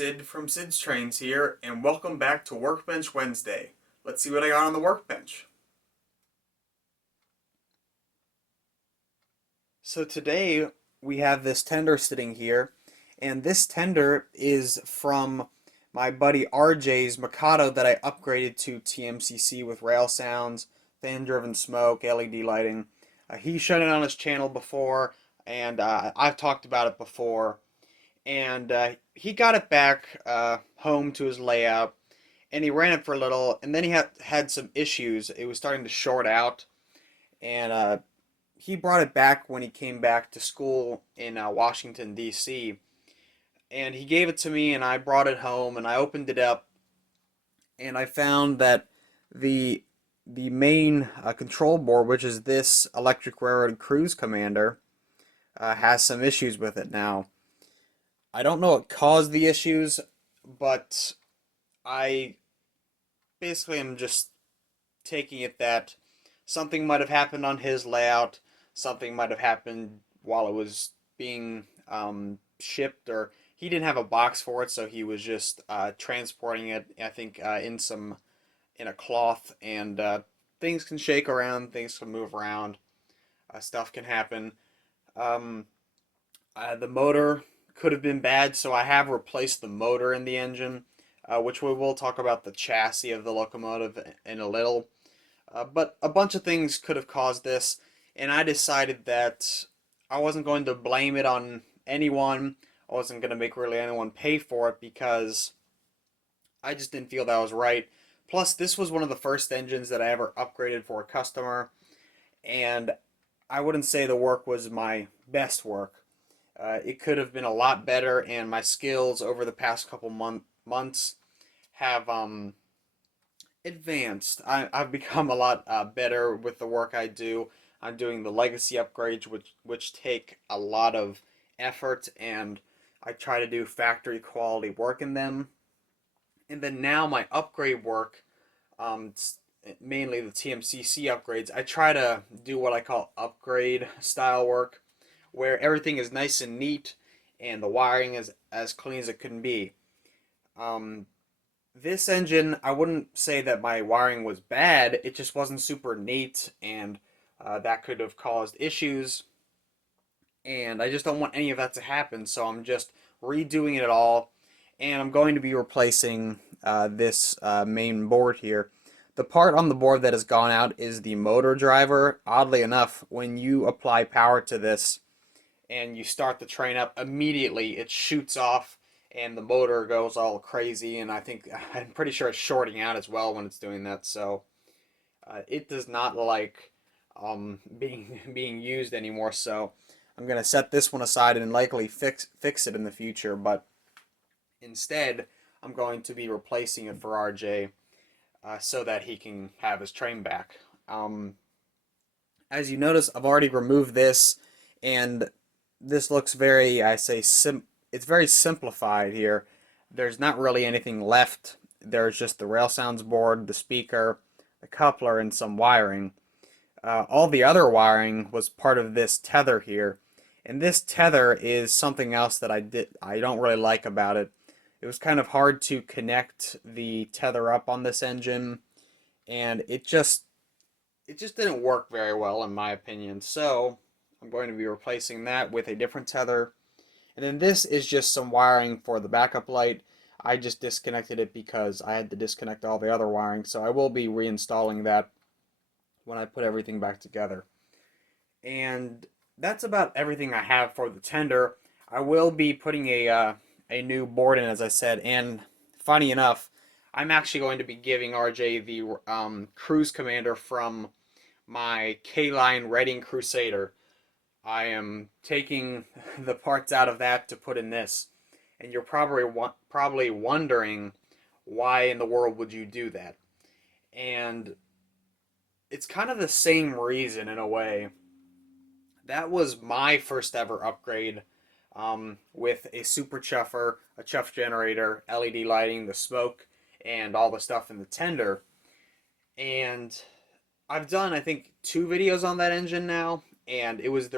Sid from Sid's Trains here, and welcome back to Workbench Wednesday. Let's see what I got on the workbench. So today we have this tender sitting here, and this tender is from my buddy RJ's Mikado that I upgraded to TMCC with rail sounds, fan-driven smoke, LED lighting. He's shown it on his channel before, and I've talked about it before. And he got it back home to his layout, and he ran it for a little, and then he had some issues. It was starting to short out, and he brought it back when he came back to school in Washington, D.C., and he gave it to me, and I brought it home, and I opened it up, and I found that the main control board, which is this Electric Railroad Cruise Commander, has some issues with it now. I don't know what caused the issues, but I basically am just taking it that something might have happened on his layout, something might have happened while it was being shipped, or he didn't have a box for it, so he was just transporting it, I think, in a cloth, and things can shake around, things can move around, stuff can happen. Um, the motor could have been bad, so I have replaced the motor in the engine, which we will talk about the chassis of the locomotive in a little. But a bunch of things could have caused this, and I decided that I wasn't going to blame it on anyone. I wasn't going to make really anyone pay for it because I just didn't feel that was right. Plus, this was one of the first engines that I ever upgraded for a customer, and I wouldn't say the work was my best work. It could have been a lot better, and my skills over the past couple months have advanced. I've become a lot better with the work I do. I'm doing the legacy upgrades, which take a lot of effort, and I try to do factory quality work in them. And then now my upgrade work, mainly the TMCC upgrades, I try to do what I call upgrade style work, where everything is nice and neat and the wiring is as clean as it can be. Um, this engine, I wouldn't say that my wiring was bad, it just wasn't super neat, and that could have caused issues, and I just don't want any of that to happen, so I'm just redoing it all, and I'm going to be replacing this main board here. The part on the board that has gone out is the motor driver. Oddly enough, when you apply power to this and you start the train up, immediately it shoots off and the motor goes all crazy, and I'm pretty sure it's shorting out as well when it's doing that, so it does not like being used anymore, so I'm gonna set this one aside and likely fix it in the future, but instead I'm going to be replacing it for RJ so that he can have his train back. As you notice, I've already removed this, and this looks very, it's very simplified here. There's not really anything left. There's just the rail sounds board, the speaker, the coupler, and some wiring. All the other wiring was part of this tether here, and this tether is something else that I don't really like about it. It was kind of hard to connect the tether up on this engine, and it just didn't work very well in my opinion. So I'm going to be replacing that with a different tether. And then this is just some wiring for the backup light. I just disconnected it because I had to disconnect all the other wiring, so I will be reinstalling that when I put everything back together. And that's about everything I have for the tender. I will be putting a new board in, as I said, and funny enough, I'm actually going to be giving RJ the Cruise Commander from my K-Line Reading Crusader. I am taking the parts out of that to put in this, and you're probably wondering why in the world would you do that? And it's kind of the same reason in a way. That was my first ever upgrade with a super chuffer, a chuff generator, LED lighting, the smoke, and all the stuff in the tender. And I've done, I think, 2 videos on that engine now, and it was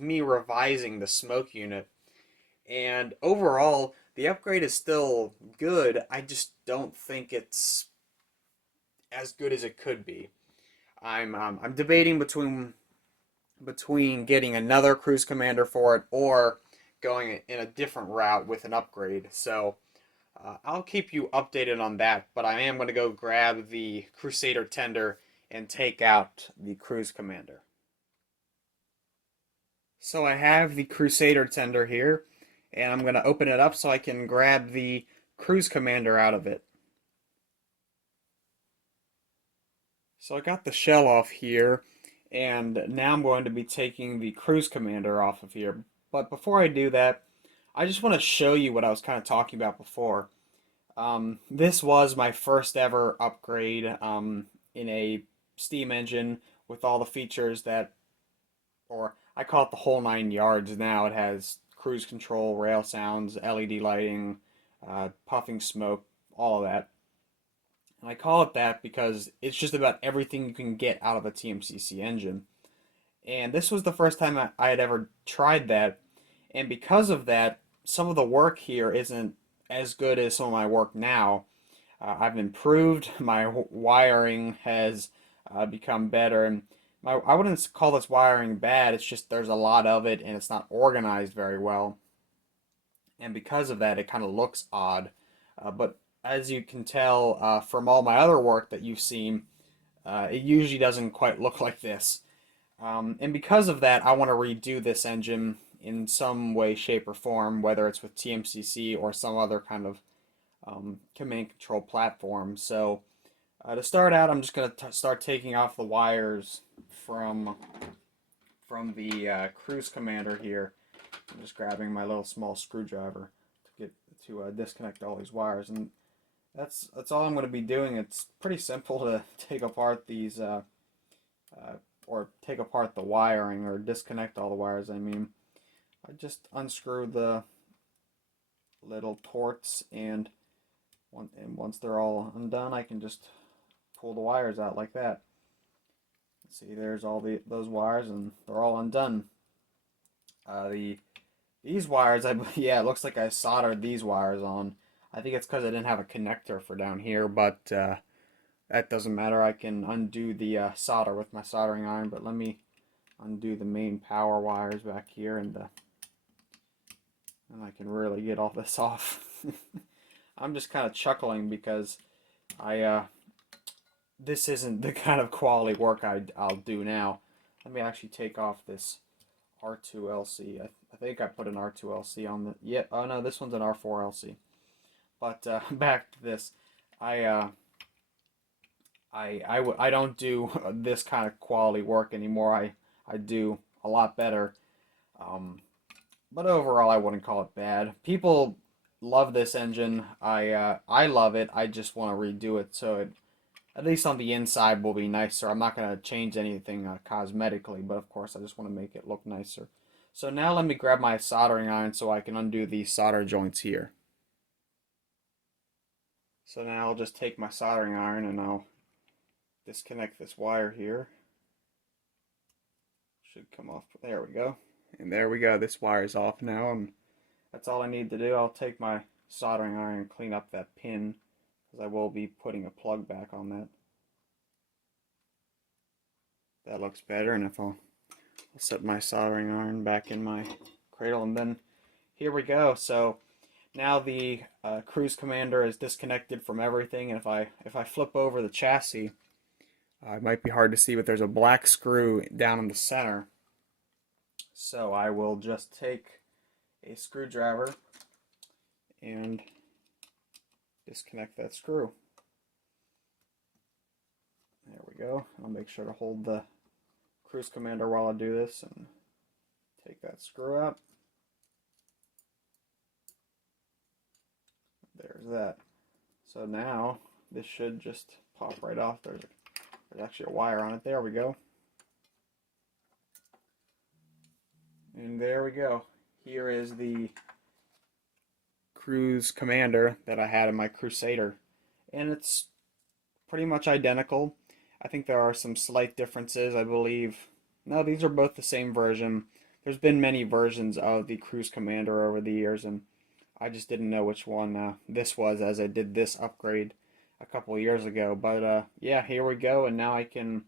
me revising the smoke unit. And overall, The upgrade is still good. I just don't think it's as good as it could be. I'm debating between getting another cruise commander for it or going in a different route with an upgrade. So I'll keep you updated on that, but I am going to go grab the Crusader tender and take out the cruise commander. So I have the Crusader tender here, and I'm going to open it up so I can grab the cruise commander out of it. So I got the shell off here, and now I'm going to be taking the cruise commander off of here. But before I do that, I just want to show you what I was kind of talking about before. This was my first ever upgrade in a Steam engine with all the features that, or I call it the whole 9 yards now. It has cruise control, rail sounds, LED lighting, puffing smoke, all of that. And I call it that because it's just about everything you can get out of a TMCC engine. And this was the first time I had ever tried that. And because of that, some of the work here isn't as good as some of my work now. I've improved. My wiring has become better. And I wouldn't call this wiring bad. It's just there's a lot of it and it's not organized very well. And because of that, it kind of looks odd. But as you can tell from all my other work that you've seen, it usually doesn't quite look like this. And because of that, I want to redo this engine in some way, shape, or form, whether it's with TMCC or some other kind of command control platform. So to start out, I'm just going to start taking off the wires from the cruise commander here. I'm just grabbing my little small screwdriver to disconnect all these wires, and that's all I'm going to be doing. It's pretty simple to take apart these or take apart the wiring or disconnect all the wires. I mean, I just unscrew the little ports, and once they're all undone, I can just pull the wires out like that. See, there's all those wires, and they're all undone. These wires, yeah, it looks like I soldered these wires on. I think it's because I didn't have a connector for down here, but that doesn't matter. I can undo the solder with my soldering iron, but let me undo the main power wires back here, and I can really get all this off. I'm just kind of chuckling because this isn't the kind of quality work I'll do now. Let me actually take off this R2LC. I think I put an R2LC on the... Yeah, oh no, this one's an R4LC. But back to this. I don't do this kind of quality work anymore. I do a lot better. But overall, I wouldn't call it bad. People love this engine. I love it. I just want to redo it so it, at least on the inside, will be nicer. I'm not going to change anything cosmetically, but of course, I just want to make it look nicer. So now let me grab my soldering iron so I can undo these solder joints here. So now I'll just take my soldering iron and I'll disconnect this wire here. Should come off. There we go. And there we go. This wire is off now, and that's all I need to do. I'll take my soldering iron and clean up that pin, because I will be putting a plug back on that. That looks better, and if I'll set my soldering iron back in my cradle, and then here we go. So now the cruise commander is disconnected from everything, and if I flip over the chassis, it might be hard to see, but there's a black screw down in the center. So I will just take a screwdriver and disconnect that screw. There we go. I'll make sure to hold the cruise commander while I do this and take that screw out. There's that. So now this should just pop right off. There's actually a wire on it. There we go. And there we go. Here is the cruise commander that I had in my Crusader. And it's pretty much identical. I think there are some slight differences, I believe. No, these are both the same version. There's been many versions of the cruise commander over the years, and I just didn't know which one this was, as I did this upgrade a couple of years ago. But yeah, here we go, and now I can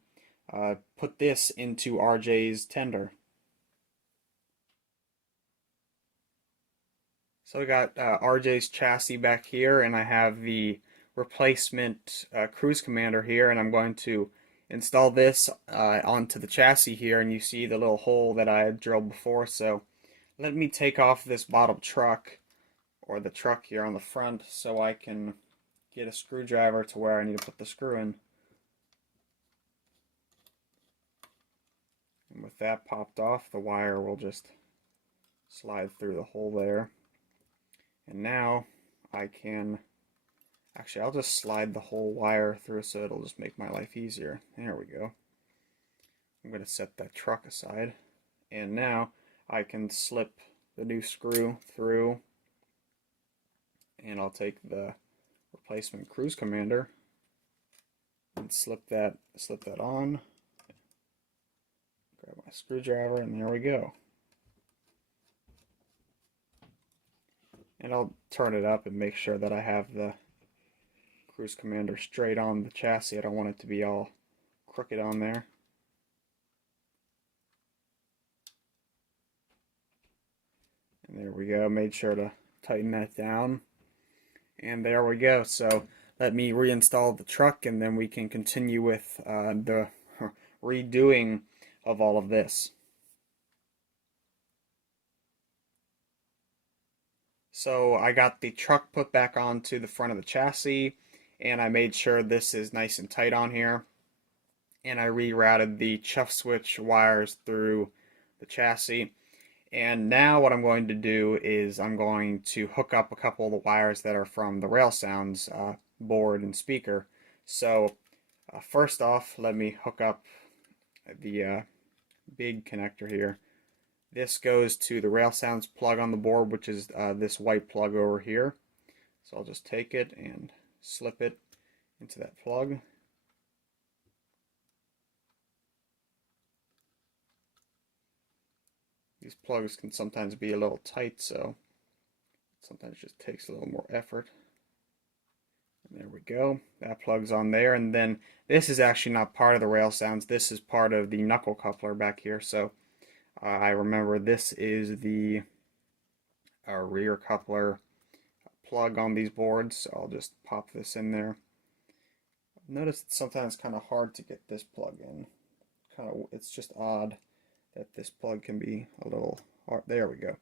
put this into RJ's tender. So I got RJ's chassis back here, and I have the replacement cruise commander here, and I'm going to install this onto the chassis here, and you see the little hole that I had drilled before. So let me take off this bottom truck, or the truck here on the front, so I can get a screwdriver to where I need to put the screw in. And with that popped off, the wire will just slide through the hole there. And now I can, actually I'll just slide the whole wire through so it'll just make my life easier. There we go. I'm going to set that truck aside. And now I can slip the new screw through, and I'll take the replacement cruise commander and slip that on. Grab my screwdriver, and there we go. And I'll turn it up and make sure that I have the cruise commander straight on the chassis. I don't want it to be all crooked on there. And there we go. Made sure to tighten that down. And there we go. So let me reinstall the truck, and then we can continue with the redoing of all of this. So I got the truck put back onto the front of the chassis, and I made sure this is nice and tight on here. And I rerouted the chuff switch wires through the chassis. And now what I'm going to do is I'm going to hook up a couple of the wires that are from the Rail Sounds board and speaker. So first off, let me hook up the big connector here. This goes to the Rail Sounds plug on the board, which is this white plug over here. So I'll just take it and slip it into that plug. These plugs can sometimes be a little tight, so sometimes it just takes a little more effort. And there we go. That plug's on there, and then this is actually not part of the Rail Sounds. This is part of the knuckle coupler back here. So I remember this is the rear coupler plug on these boards, so I'll just pop this in there. I've noticed it's sometimes kind of hard to get this plug in. It's just odd that this plug can be a little hard. There we go.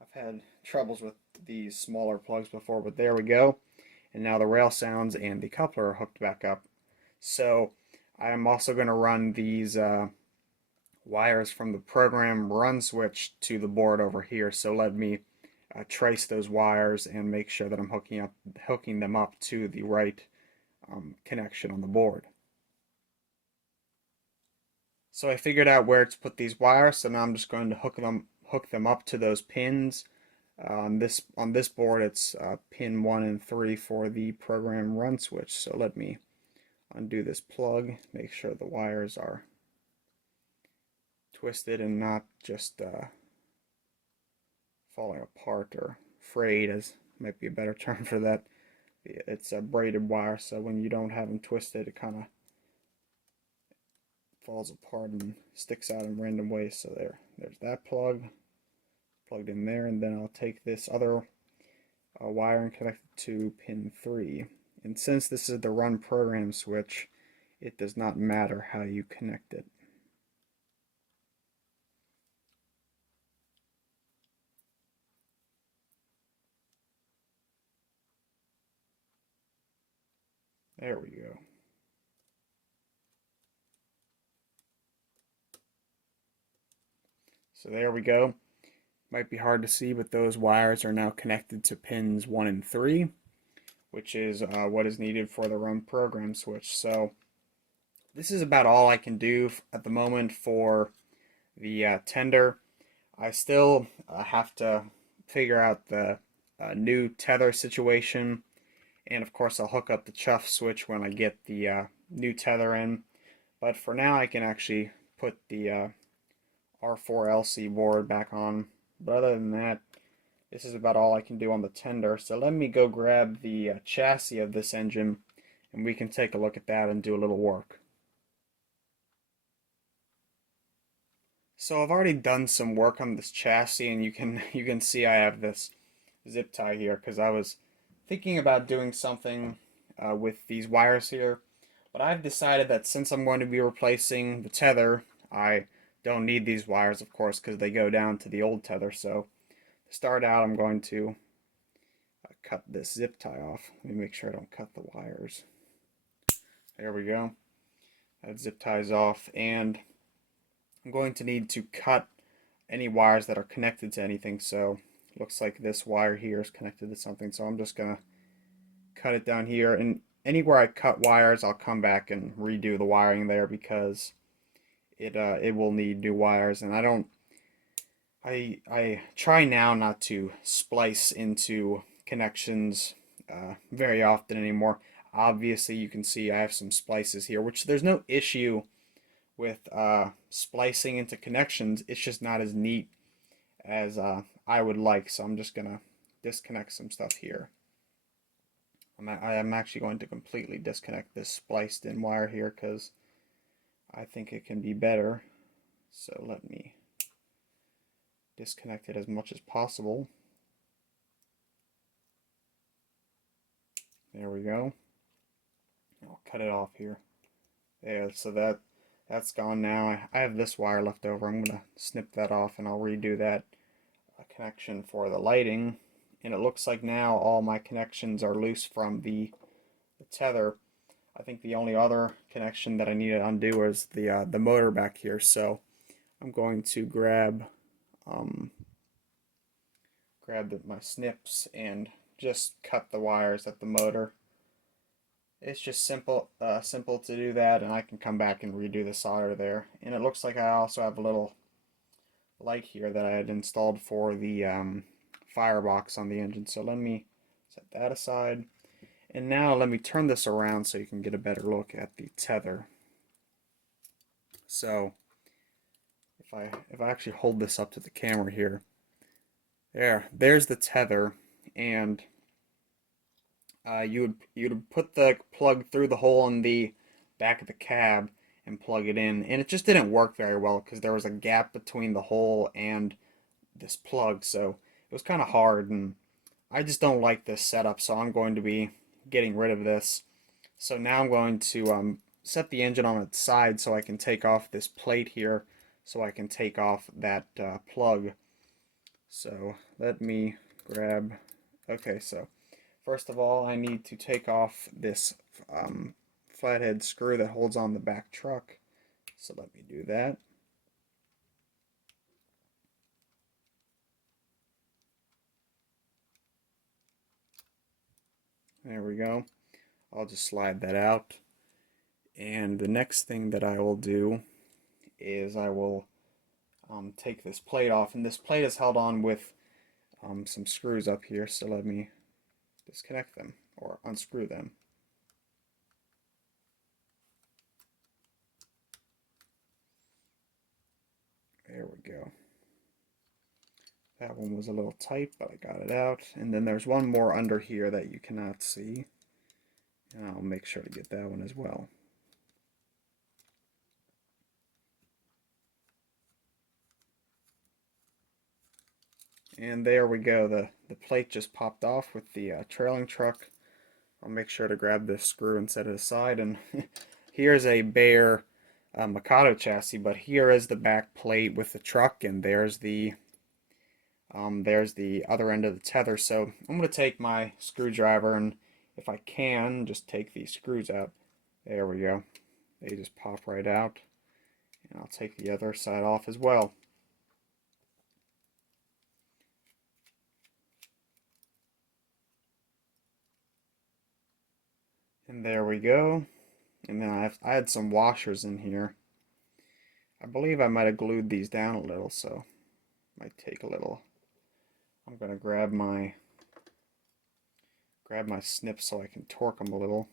I've had troubles with these smaller plugs before, but there we go. And now the Rail Sounds and the coupler are hooked back up. So I'm also going to run these wires from the program run switch to the board over here. So let me trace those wires and make sure that I'm hooking them up to the right connection on the board. So I figured out where to put these wires, so now I'm just going to hook them up to those pins. On this board, it's pin 1 and 3 for the program run switch. So let me undo this plug, make sure the wires are twisted and not just falling apart, or frayed, as might be a better term for that. It's a braided wire, so when you don't have them twisted, it kind of falls apart and sticks out in random ways. So there's that plug plugged in there, and then I'll take this other wire and connect it to pin 3. And since this is the run program switch, it does not matter how you connect it. There we go. So there we go. Might be hard to see, but those wires are now connected to pins 1 and 3, which is what is needed for the run program switch. So this is about all I can do at the moment for the tender. I still have to figure out the new tether situation, and of course I'll hook up the chuff switch when I get the new tether in. But for now I can actually put the R4LC board back on. But other than that, this is about all I can do on the tender. So let me go grab the chassis of this engine and we can take a look at that and do a little work. So I've already done some work on this chassis, and you can see I have this zip tie here because I was thinking about doing something with these wires here, but I've decided that since I'm going to be replacing the tether, I don't need these wires, of course, because they go down to the old tether. So to start out, I'm going to cut this zip tie off. Let me make sure I don't cut the wires. There we go. That zip ties off, and I'm going to need to cut any wires that are connected to anything. So it looks like this wire here is connected to something, so I'm just gonna cut it down here, and anywhere I cut wires I'll come back and redo the wiring there because it will need new wires. And I try now not to splice into connections very often anymore. Obviously you can see I have some splices here, which there's no issue with splicing into connections. It's just not as neat as I would like. So I'm just gonna disconnect some stuff here. I'm actually going to completely disconnect this spliced in wire here because I think it can be better. So let me disconnect it as much as possible. There we go. I'll cut it off here. Yeah, so that's gone now. I have this wire left over. I'm gonna snip that off and I'll redo that connection for the lighting. And it looks like now all my connections are loose from the tether. I think the only other connection that I need to undo is the motor back here. So I'm going to grab my snips and just cut the wires at the motor. It's just simple to do that, and I can come back and redo the solder there. And it looks like I also have a little light here that I had installed for the firebox on the engine. So let me set that aside. And now let me turn this around so you can get a better look at the tether. So if I actually hold this up to the camera here, there's the tether, and you'd put the plug through the hole in the back of the cab and plug it in, and it just didn't work very well because there was a gap between the hole and this plug, so it was kind of hard, and I just don't like this setup, so I'm going to be getting rid of this. So now I'm going to set the engine on its side so I can take off this plate here, so I can take off that plug. So let me grab, okay, so first of all I need to take off this flathead screw that holds on the back truck. So let me do that. There we go. I'll just slide that out. And the next thing that I will do is I will take this plate off. And this plate is held on with some screws up here. So let me disconnect them or unscrew them. There we go. That one was a little tight, but I got it out. And then there's one more under here that you cannot see. And I'll make sure to get that one as well. And there we go. The plate just popped off with the trailing truck. I'll make sure to grab this screw and set it aside. And here's a bare Mikado chassis, but here is the back plate with the truck, and there's the other end of the tether. So I'm going to take my screwdriver, and if I can, just take these screws out. There we go. They just pop right out. And I'll take the other side off as well. And there we go. And then I had some washers in here. I believe I might have glued these down a little, so might take a little. I'm gonna grab my snips so I can torque them a little.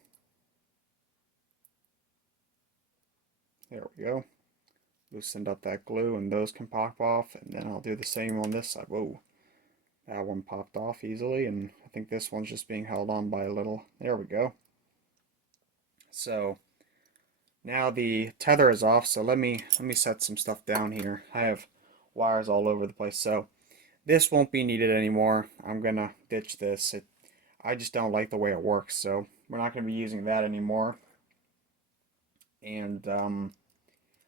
There we go. Loosened up that glue, and those can pop off, and then I'll do the same on this side. Whoa, That one popped off easily, and I think this one's just being held on by a little. There we go. So now the tether is off, so let me set some stuff down here. I have wires all over the place, so this won't be needed anymore. I'm gonna ditch this. I just don't like the way it works, so we're not gonna be using that anymore. And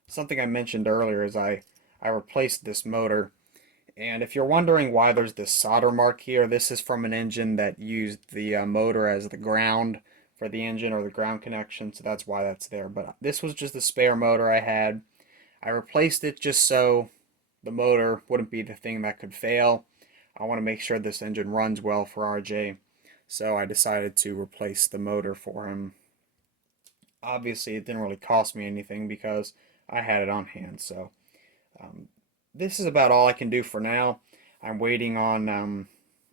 something I mentioned earlier is I replaced this motor. And if you're wondering why there's this solder mark here, this is from an engine that used the motor as the ground for the engine or the ground connection, so that's why that's there. But this was just a spare motor I had. I replaced it just so the motor wouldn't be the thing that could fail. I want to make sure this engine runs well for RJ, so I decided to replace the motor for him. Obviously, it didn't really cost me anything because I had it on hand, so um, this is about all I can do for now. I'm waiting on,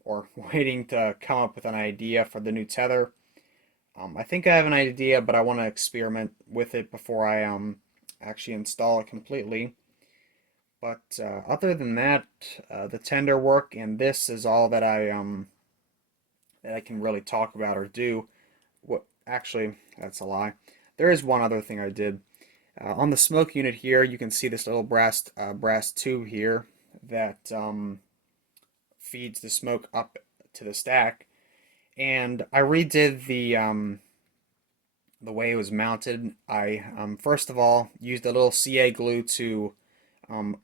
or waiting to come up with an idea for the new tether. I think I have an idea, but I want to experiment with it before I actually install it completely. But other than that, the tender work and this is all that I can really talk about or do. What actually, that's a lie. There is one other thing I did. On the smoke unit here, you can see this little brass tube here that feeds the smoke up to the stack. And I redid the way it was mounted. I first of all used a little CA glue to um,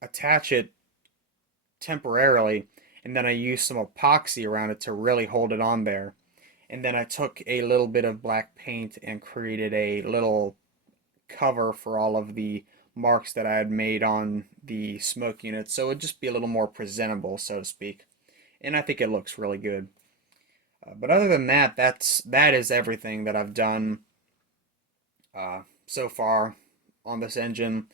attach it temporarily, and then I used some epoxy around it to really hold it on there. And then I took a little bit of black paint and created a little cover for all of the marks that I had made on the smoke unit, so it'd just be a little more presentable, so to speak. And I think it looks really good. But other than that, that is everything that I've done so far on this engine.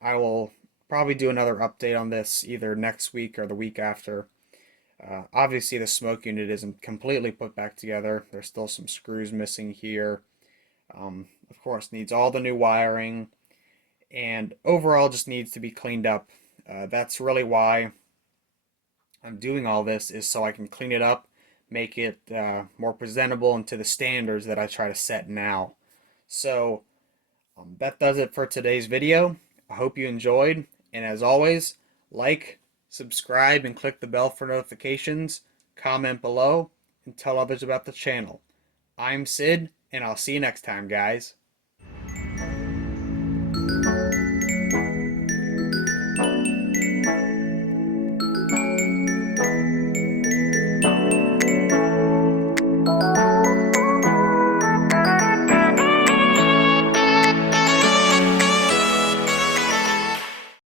I will probably do another update on this either next week or the week after. Obviously, the smoke unit isn't completely put back together. There's still some screws missing here. Of course, needs all the new wiring, and overall just needs to be cleaned up. That's really why I'm doing all this, is so I can clean it up, make it more presentable and to the standards that I try to set now. So that does it for today's video. I hope you enjoyed, and as always, like, subscribe, and click the bell for notifications. Comment below and tell others about the channel. I'm Sid, and I'll see you next time, guys.